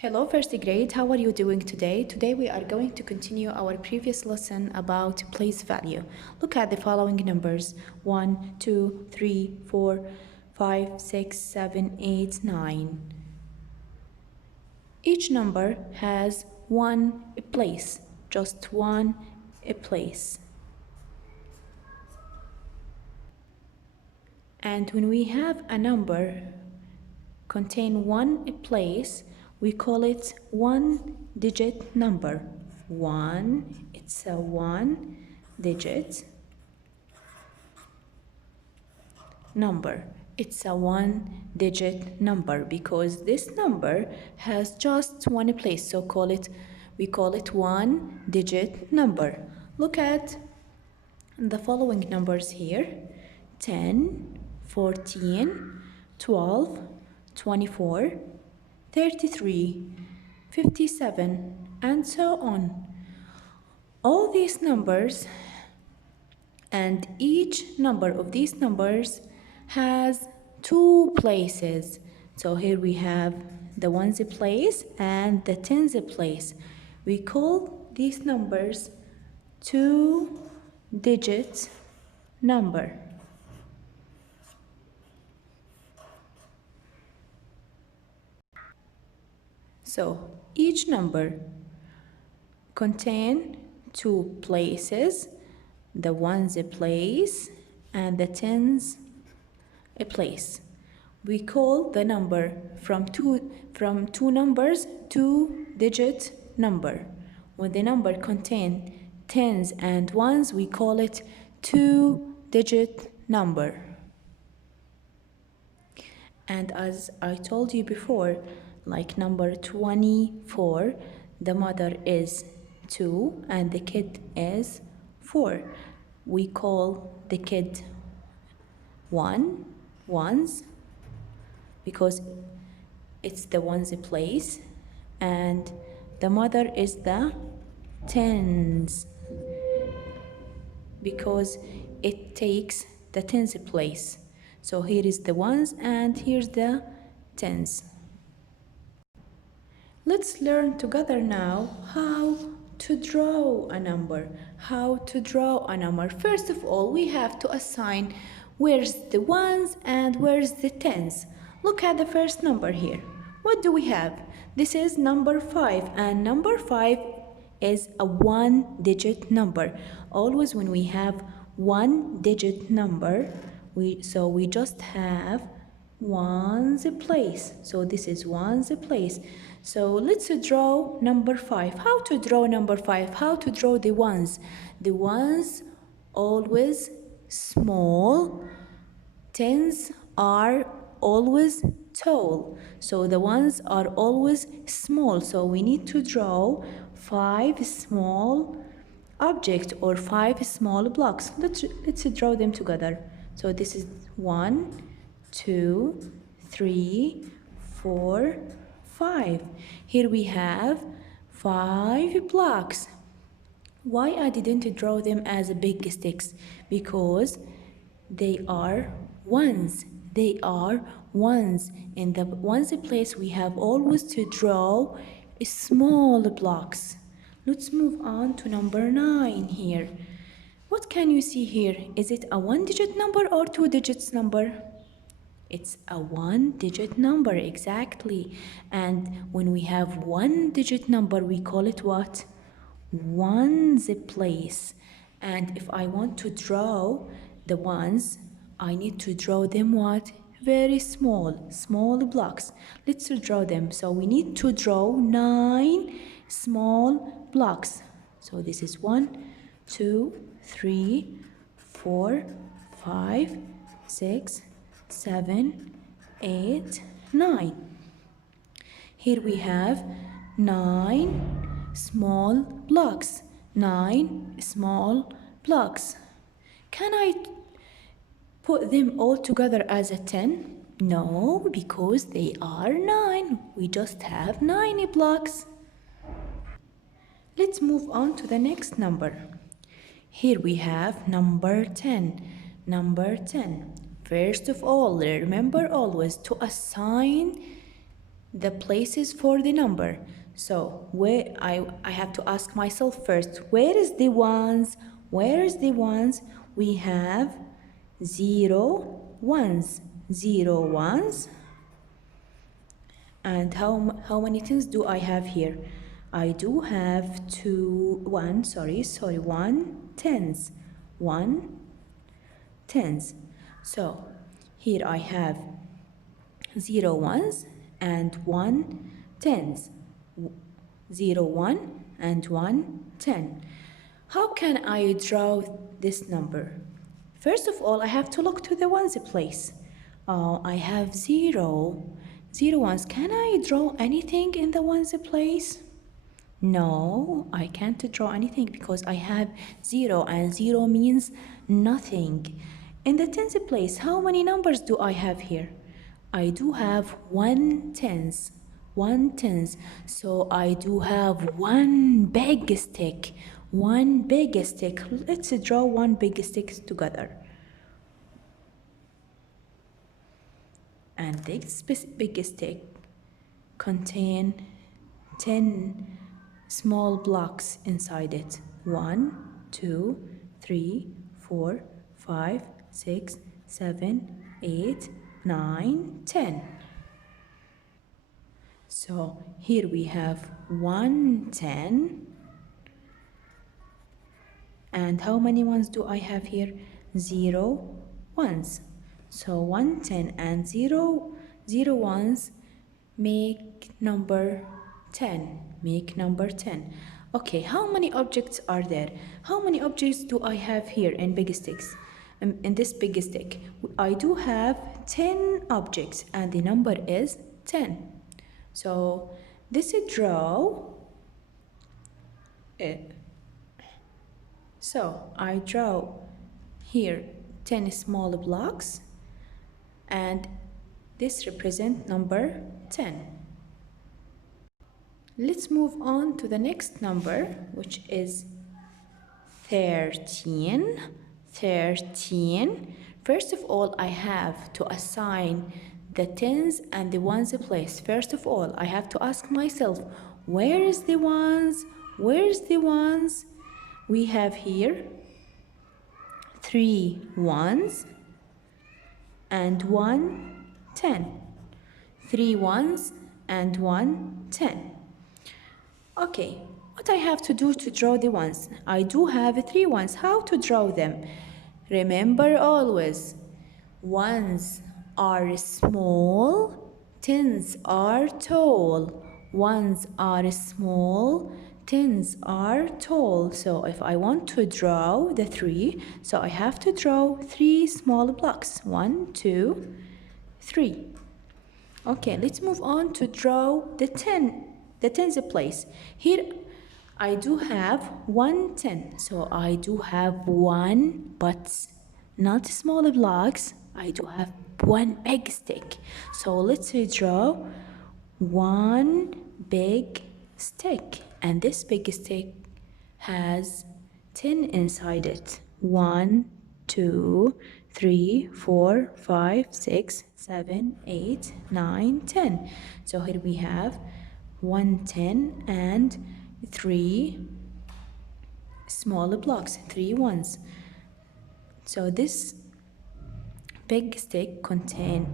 Hello first grade, how are you doing today? Today we are going to continue our previous lesson about place value. Look at the following numbers: 1, 2, 3, 4, 5, 6, 7, 8, 9. Each number has one place, just one place. And when we have a number contain one place, we call it one-digit number. It's a one-digit number. It's a one-digit number because this number has just one place, so we call it one-digit number. Look at the following numbers here: 10, 14, 12, 24, 33, 57, and so on. All these numbers and each number of these numbers has two places. So here we have the ones place and the tens place. We call these numbers two-digit number. So each number contain two places, the ones place and the tens place. We call the number from two numbers two-digit number. When the number contain tens and ones, we call it two-digit number. And as I told you before, like number 24, the mother is 2 and the kid is 4. We call the kid ones because it's the ones place, and the mother is the tens because it takes the tens place. So here is the ones and here's the tens. Let's learn together now how to draw a number. First of all, we have to assign where's the ones and where's the tens. Look at the first number here. What do we have? This is number 5, and number 5 is a one-digit number. Always when we have one-digit number, we just have ones place. So this is ones place. So let's draw number 5. How to draw number 5? How to draw the ones? The ones always small, tens are always tall. So the ones are always small. So we need to draw 5 small objects or 5 small blocks. Let's draw them together. So this is 1, 2, 3, 4, 5. Here we have 5 blocks. Why I didn't draw them as big sticks? Because they are ones. In the ones place, we have always to draw small blocks. Let's move on to number 9 here. What can you see here? Is it a one-digit number or two-digit number? It's a one-digit number, exactly. And when we have one-digit number, we call it what? Ones place. And if I want to draw the ones, I need to draw them what? Very small blocks. Let's draw them. So we need to draw 9 small blocks. So this is 1, 2, 3, 4, 5, 6, 7, 8, 9. Here we have 9 small blocks. 9 small blocks. Can I put them all together as a 10? No, because they are 9. We just have 9 blocks. Let's move on to the next number. Here we have number 10. First of all, remember always to assign the places for the number. So where I have to ask myself first, where is the ones? Where is the ones? We have 0 ones, 0 ones. And how many tens do I have here? I do have one tens, one tens. So here I have 0 ones and 1 tens. 0 1 and 1 10. How can I draw this number? First of all, I have to look to the ones place. I have 0 ones. Can I draw anything in the ones place? No, I can't draw anything because I have 0 and 0 means nothing. In the tens place, how many numbers do I have here? I do have 1 tens. So I do have one big stick. Let's draw one big stick together. And this big stick contain 10 small blocks inside it. 1, 2, 3, 4, 5, 6, 7, 8, 9, 10. So here we have 1 10. And how many ones do I have here? 0 ones. So 1 10 and 0 ones make number 10. Okay, how many objects are there? How many objects do I have here in big sticks? In this big stick, I do have 10 objects and the number is 10. So this is draw. So I draw here 10 small blocks and this represents number 10. Let's move on to the next number, which is 13. First of all, I have to assign the tens and the ones place. First of all, I have to ask myself, where is the ones? We have here 3 ones and 1 10. 3 ones and 1 10. Okay, what I have to do to draw the ones? I do have 3 ones. How to draw them? Remember always, ones are small, tens are tall. Ones are small, tens are tall. So if I want to draw the 3, so I have to draw 3 small blocks. 1, 2, 3. Okay, let's move on to draw the tens place. Here I do have 1 10. So I do have 1, but not small blocks. I do have 1 big stick. So let's draw 1 big stick. And this big stick has 10 inside it. 1, 2, 3, 4, 5, 6, 7, 8, 9, 10. So here we have 1 10 and 3 small blocks, 3 ones. So this big stick contain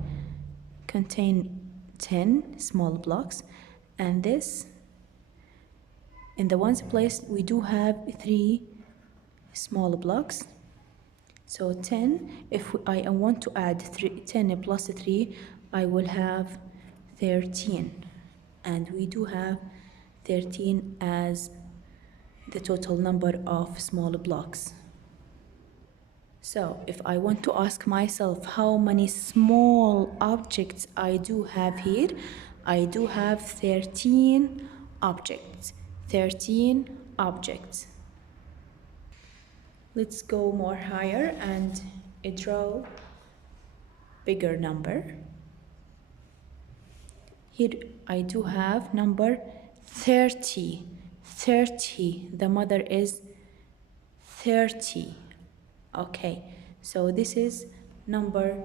10 small blocks, and this in the ones place we do have 3 small blocks. So 10, if I want to add 10 plus 3, I will have 13. And we do have 13 as the total number of small blocks. So if I want to ask myself how many small objects I do have here, I do have 13 objects. 13 objects. Let's go more higher and draw bigger number. Here I do have number 30. 30. The mother is 30. Okay, so this is number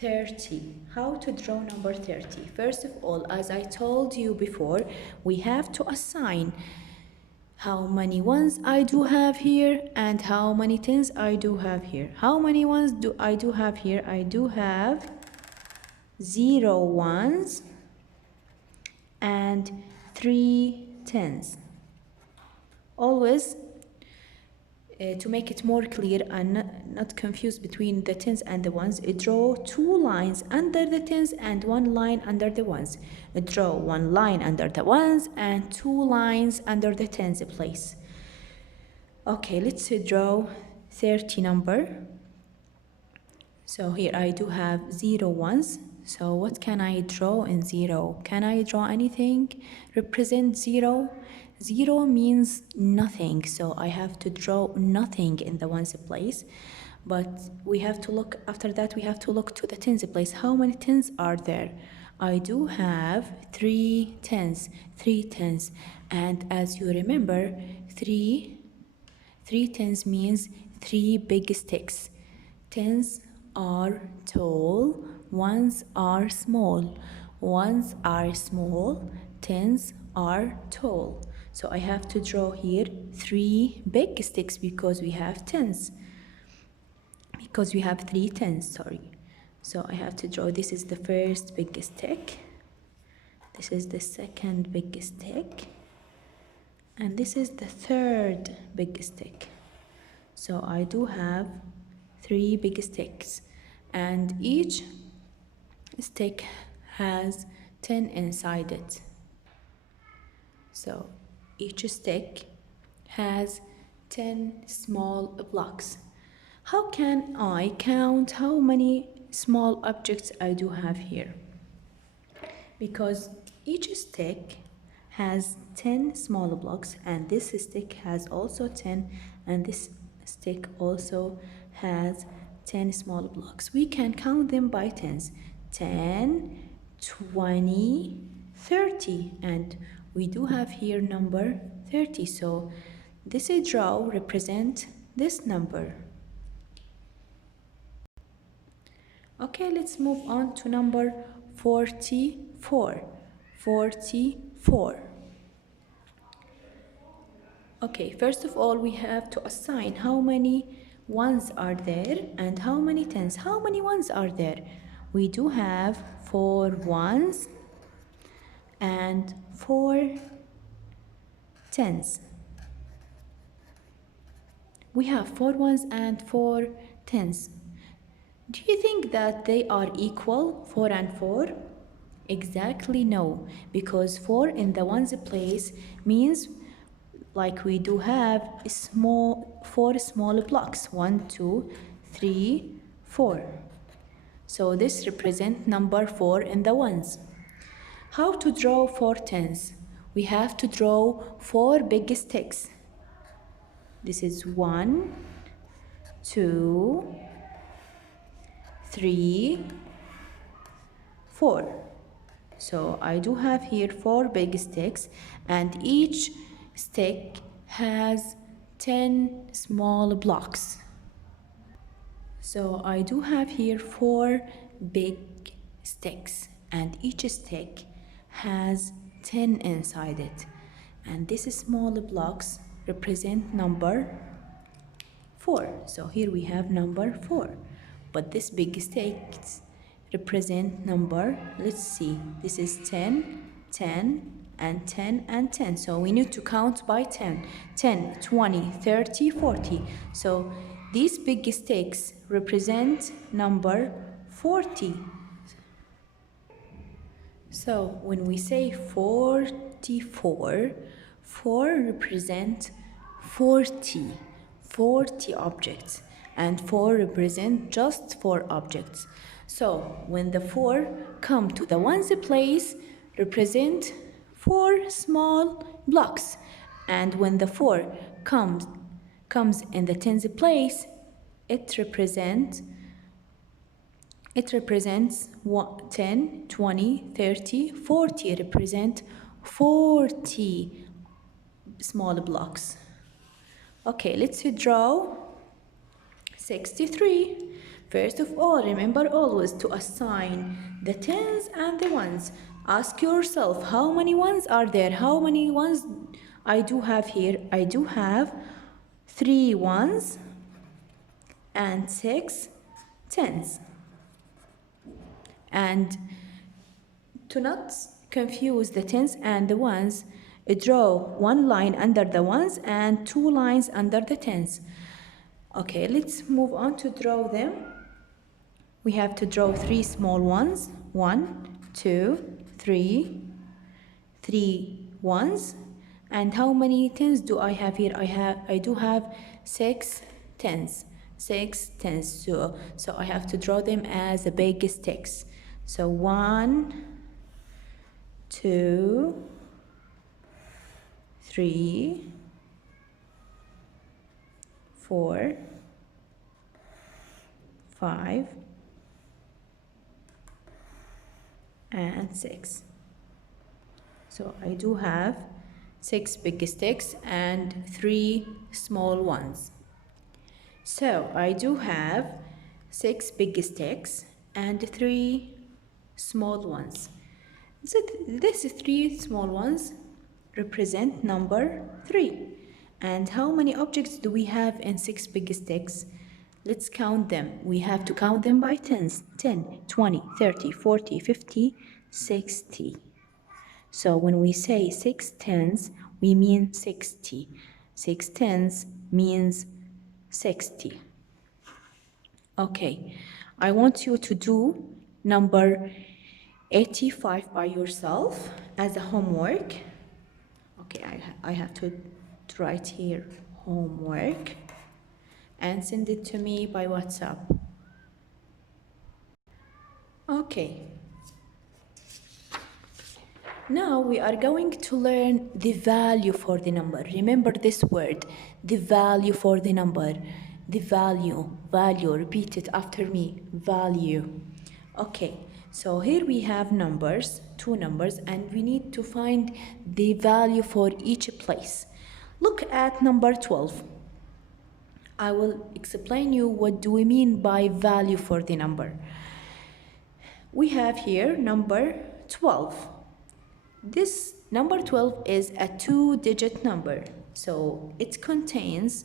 30. How to draw number 30? First of all, as I told you before, we have to assign how many ones I do have here and how many tens I do have here. How many ones do I do have here? I do have 0 ones and 3 tens. Always to make it more clear and not confuse between the tens and the ones, draw 2 lines under the tens and 1 line under the ones. Draw 1 line under the ones and 2 lines under the tens place. Okay, let's draw 30 number. So here I do have 0 ones. So what can I draw in 0? Can I draw anything? Represent 0? 0 means nothing, so I have to draw nothing in the ones place. But we have to look, after that we have to look to the tens place. How many tens are there? I do have 3 tens, 3 tens. And as you remember, 3 tens means 3 big sticks. Tens are tall, ones are small. Ones are small, tens are tall. So I have to draw here 3 big sticks because we have tens. Because we have 3 tens, sorry. So I have to draw, this is the first big stick. This is the second big stick. And this is the third big stick. So I do have 3 big sticks. And each stick has 10 inside it. So each stick has 10 small blocks. How can I count how many small objects I do have here? Because each stick has 10 small blocks and this stick has also 10 and this stick also has 10 small blocks. We can count them by tens. 10, 20, 30, and we do have here number 30, so this draw represent this number. Okay, let's move on to number 44. 44. Okay, first of all we have to assign how many ones are there and how many tens. How many ones are there? We do have 4 ones and 4 tens. We have 4 ones and 4 tens. Do you think that they are equal, 4 and 4? Exactly no, because 4 in the ones place means like we do have 4 small blocks, 1, 2, 3, 4. So this represents number 4 in the ones. How to draw 4 tens? We have to draw 4 big sticks. This is 1, 2, 3, 4. So I do have here 4 big sticks and each stick has 10 small blocks. So I do have here 4 big sticks and each stick has 10 inside it. And these small blocks represent number 4. So here we have number 4. But this big sticks represent number, let's see, this is 10, 10, and 10 and 10. So we need to count by 10. 10, 20, 30, 40. So these big sticks represent number 40. So when we say 44, 4 represent 40 objects and 4 represent just 4 objects. So when the 4 come to the ones place, represent 4 small blocks, and when the 4 comes in the tens place, it represents 10, 20, 30, 40, represent 40 small blocks. Okay, let's draw 63. First of all, remember always to assign the tens and the ones. Ask yourself, how many ones are there? How many ones I do have here? I do have 3 ones and 6 tens. And to not confuse the tens and the ones, draw one line under the ones and 2 lines under the tens. Okay, let's move on to draw them. We have to draw 3 small ones. 1, 2, 3. 3 ones. And how many tens do I have here? I do have 6 tens. 6 tens. So I have to draw them as a big sticks. So 1, 2, 3, 4, 5, and 6. So I do have 6 big sticks and 3 small ones. So I do have 6 big sticks and 3 small ones. So these 3 small ones represent number 3. And how many objects do we have in 6 big sticks? Let's count them. We have to count them by tens. 10, 20, 30, 40, 50, 60. So when we say 6 tens, we mean 60. 6 tens means 60. Okay, I want you to do number 85 by yourself as a homework. Okay, I have to write here homework and send it to me by WhatsApp. Okay. Now we are going to learn the value for the number. Remember this word, the value for the number. The value, repeat it after me, value. Okay, so here we have numbers, 2 numbers, and we need to find the value for each place. Look at number 12. I will explain you what do we mean by value for the number. We have here number 12. This number 12 is a 2-digit number, so it contains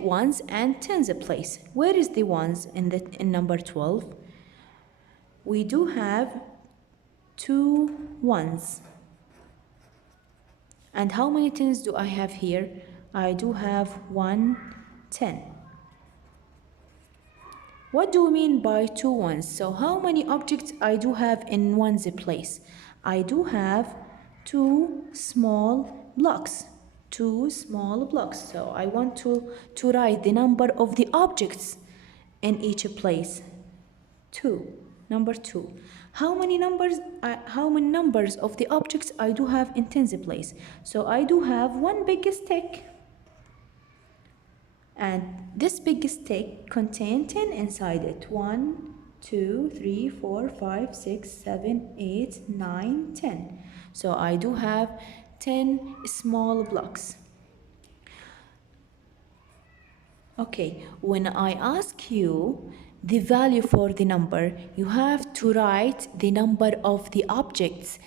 ones and tens place. Where is the ones in number 12? We do have 2 ones. And how many tens do I have here? I do have 1 10. What do we mean by 2 ones? So how many objects I do have in ones place? I do have 2 small blocks. 2 small blocks. So I want to write the number of the objects in each place. 2. Number 2. How many numbers of the objects I do have in tens place? So I do have 1 big stick. And this big stick contains 10 inside it. 1, 2, 3, 4, 5, 6, 7, 8, 9, 10. So I do have 10 small blocks. Okay, when I ask you the value for the number, you have to write the number of the objects,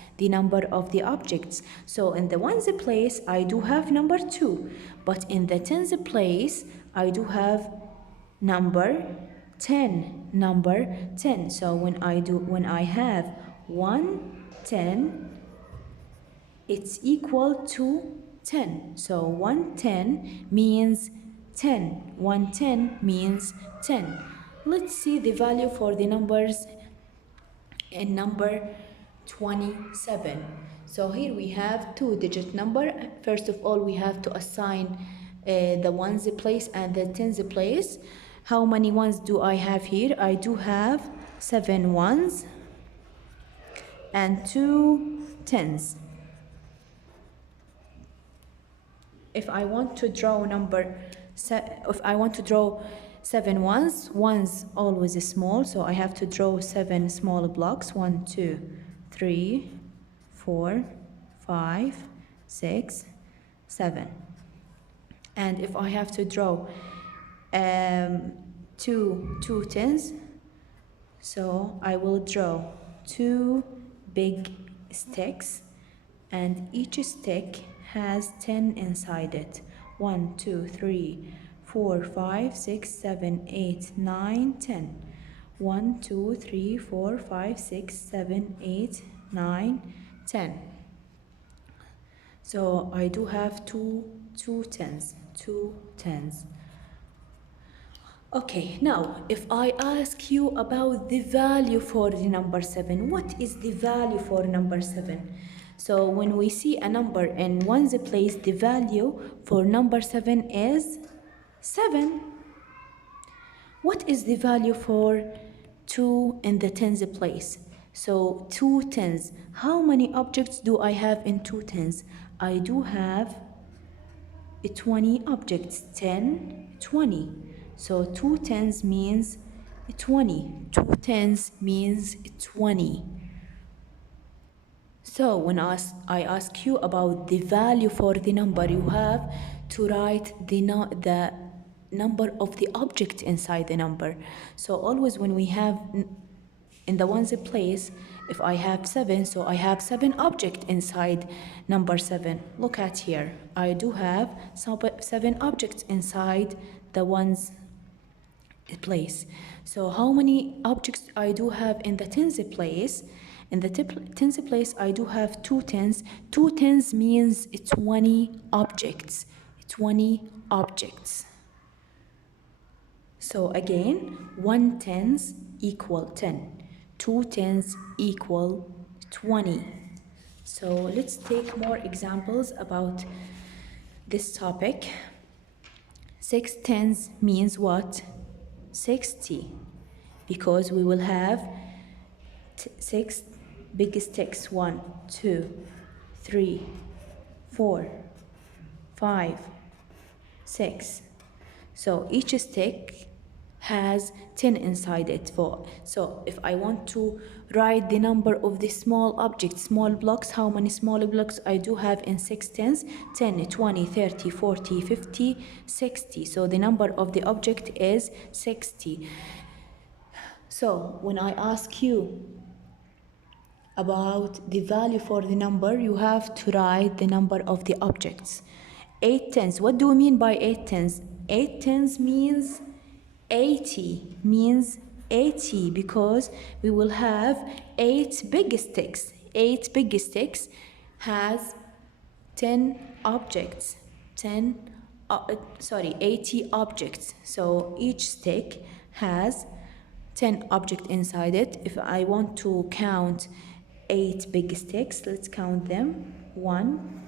So in the ones place, I do have number 2, but in the tens place, I do have number 10, So when I have 1 10, it's equal to 10. So 1 10 means 10. 1 10 means 10. Let's see the value for the numbers in number 27. So here we have 2-digit number. First of all, we have to assign the ones place and the tens place. How many ones do I have here? I do have 7 ones and 2 tens. If I want to draw 7 ones always is small, so I have to draw 7 small blocks. 1, 2, 3, 4, 5, 6, 7. And if I have to draw two tens. So I will draw two big sticks, and each stick has 10 inside it. 1, 2, 3, 4, 5, 6, 7, 8, 9, 10. 1, 2, 3, 4, 5, 6, 7, 8, 9, 10. So I do have two tens. Okay, now if I ask you about the value for the number 7, what is the value for number 7? So when we see a number in one's place, the value for number 7 is 7. What is the value for 2 in the tens place? So 2 tens. How many objects do I have in 2 tens? I do have 20 objects. 10, 20. So 2 tens means 20. 2 tens means 20. So when I ask you about the value for the number, you have to write the number of the object inside the number. So always when we have in the ones place, if I have 7, so I have 7 objects inside number 7. Look at here. I do have 7 objects inside the ones place. So how many objects I do have in the tens place? In the tens place, I do have 2 tens. 2 tens means 20 objects. 20 objects. So again, 1 tens equal 10. 2 tens equal 20. So let's take more examples about this topic. 6 tens means what? 60. Because we will have 6 big sticks. 1, 2, 3, 4, 5, 6. So each stick has 10 inside it. So if I want to write the number of the small objects, small blocks, how many small blocks I do have in 6 tens? 10, 20, 30, 40, 50, 60. So the number of the object is 60. So when I ask you about the value for the number, you have to write the number of the objects. 8 tens. What do we mean by 8 tens? 8 tens means 80. Means 80 because we will have 8 big sticks. 8 big sticks has 10 objects. 80 objects. So each stick has 10 objects inside it. If I want to count 8 big sticks, let's count them. 1,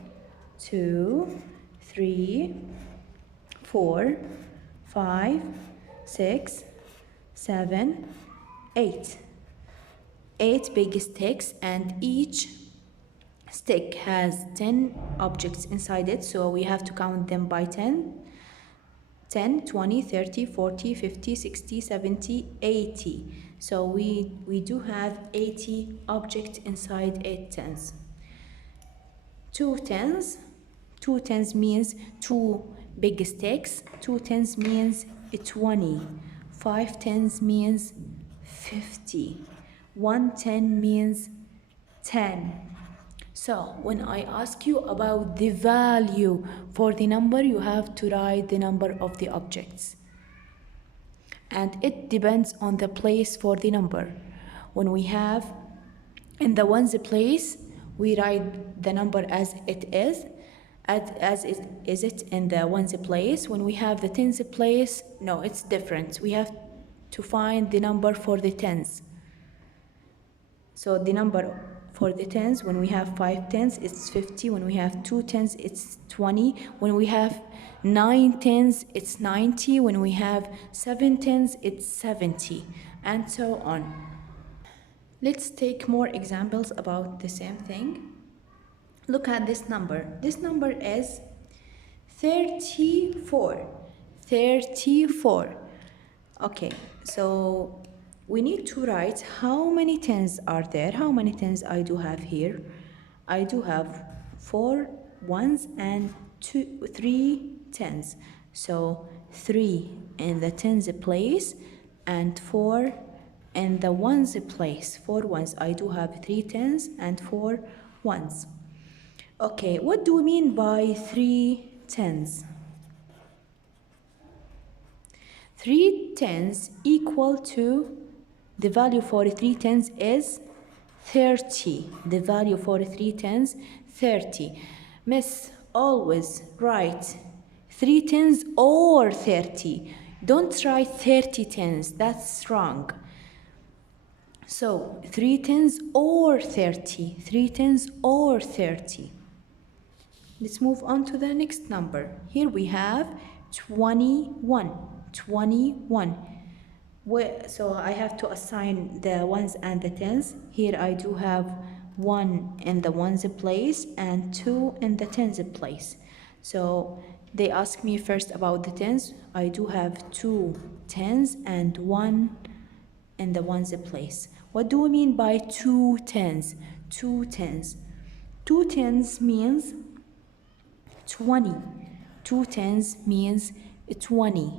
2, 3, 4, 5, 6, 7, 8. 8 big sticks, and each stick has 10 objects inside it, so we have to count them by 10. 10, 20, 30, 40, 50, 60, 70, 80. So we do have 80 objects inside 8 tens. 2 tens. 2 tens means 2 big sticks. 2 tens means 20. 5 tens means 50. 1 10 means 10. So when I ask you about the value for the number, you have to write the number of the objects. And it depends on the place for the number. When we have in the ones place, we write the number as it is, as is it in the ones place. When we have the tens place, no, it's different. We have to find the number for the tens. So the number for the tens, when we have 5 tens, it's 50. When we have 2 tens, it's 20. When we have 9 tens, it's 90. When we have 7 tens, it's 70, and so on. Let's take more examples about the same thing. Look at this number. This number is 34. 34. Okay, so we need to write how many tens are there. How many tens I do have here? I do have 4 ones and 3 tens. So 3 in the tens place and 4 in the ones place. 4 ones. I do have 3 tens and 4 ones. Okay, what do we mean by 3 tens? 3 tens equal to, the value for 3 tens is 30. The value for 3 tens, 30. Miss, always write 3 tens or 30. Don't write 30 tens, that's wrong. So 3 tens or 30. 3 tens or 30. Let's move on to the next number. Here we have 21. 21. So I have to assign the ones and the tens. Here I do have 1 in the ones place and 2 in the tens place. So they ask me first about the tens. I do have 2 tens and 1 in the ones place. What do we mean by 2 tens? 2 tens. 2 tens means 20. 2 tens means 20.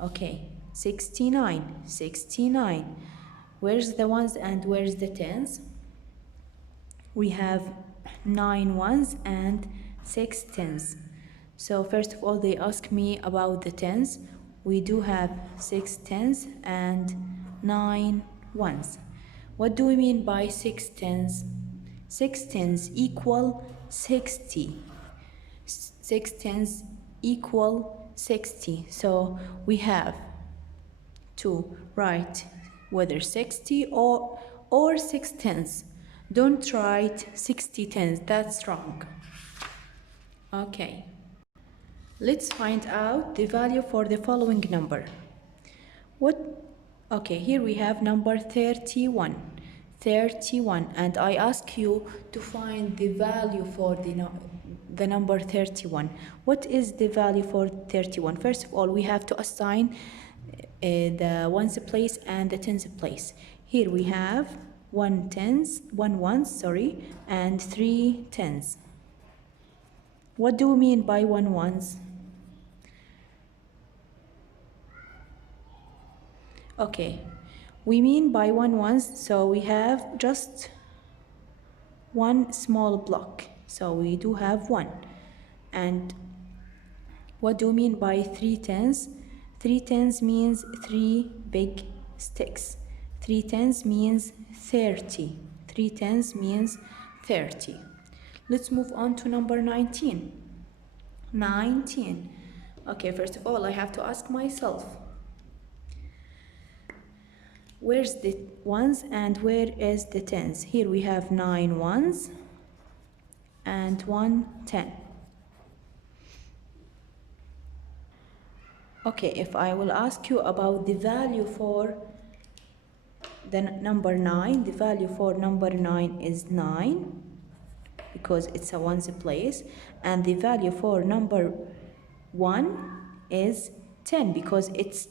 Okay, 69. 69. Where's the ones and where's the tens? We have 9 ones and 6 tens. So first of all, they ask me about the tens. We do have 6 tens and 9 ones. What do we mean by 6 tens? 6 tens equal 60. 6 tens equal 60. So we have to write whether 60 or 6 tens. Don't write 60 tens, that's wrong. Okay. Let's find out the value for the following number. Okay, here we have number 31. 31, and I ask you to find the value for the number 31. What is the value for 31? First of all, we have to assign the ones place and the tens place. Here we have 1 ones, and 3 tens. What do we mean by 1 ones? Okay, we mean by 1 ones, so we have just 1 small block. So we do have 1. And what do we mean by 3 tens? 3 tens means 3 big sticks. 3 tens means 30. 3 tens means 30. Let's move on to number 19. 19. Okay, first of all, I have to ask myself, where's the ones and where is the tens? Here we have 9 ones and 1 10. Okay, if I will ask you about the value for the number 9, the value for number 9 is 9 because it's a ones place, and the value for number 1 is 10 because it's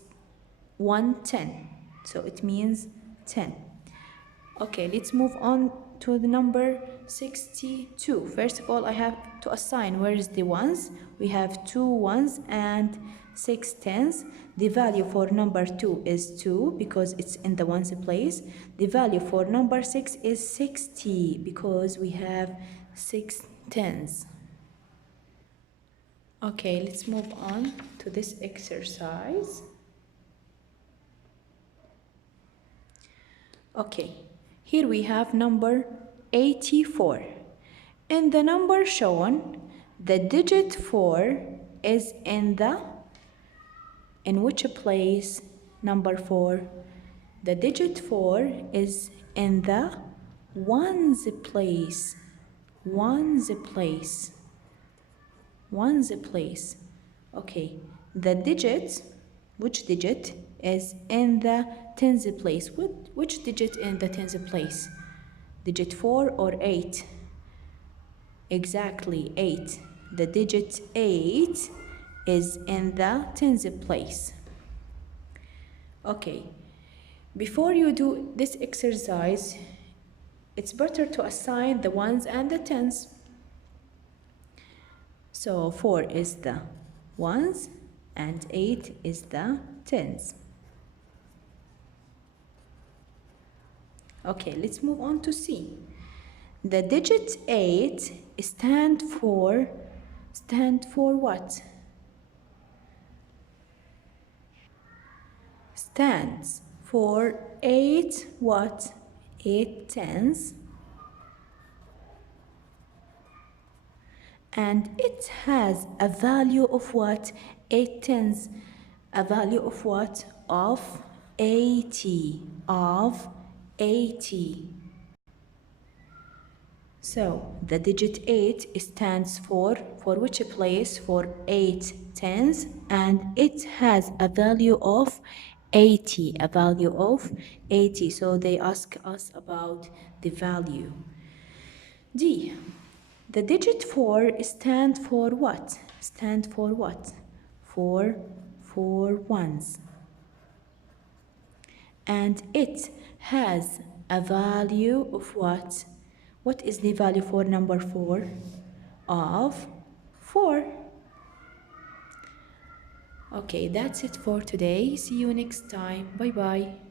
110. So it means 10. Okay, let's move on to the number 62. First of all, I have to assign where is the ones. We have 2 ones and 6 tens. The value for number 2 is 2 because it's in the ones place. The value for number 6 is 60 because we have 6 tens. Okay, let's move on to this exercise. Okay, here we have number 84. In the number shown, the digit 4 is in which place? Number 4. The digit 4 is in the ones place. Ones place. Ones place. Okay, the digit, which digit is in the tens place? Which digit in the tens place? Digit 4 or 8? Exactly, 8. The digit 8 is in the tens place. Okay, before you do this exercise, it's better to assign the ones and the tens. So 4 is the ones and 8 is the tens. Okay, let's move on to C. The digit 8 stand for what? Stands for 8 what? 8 tens. And it has a value of what? 8 tens. A value of what? Of 80. Of 80. So the digit 8 stands for which place? For 8 tens, and it has a value of 80. A value of 80. So they ask us about the value. D. The digit 4 stand for what? Stand for what? For 4 ones. And it has a value of what? What is the value for number 4? Of 4. Okay, that's it for today. See you next time. Bye bye.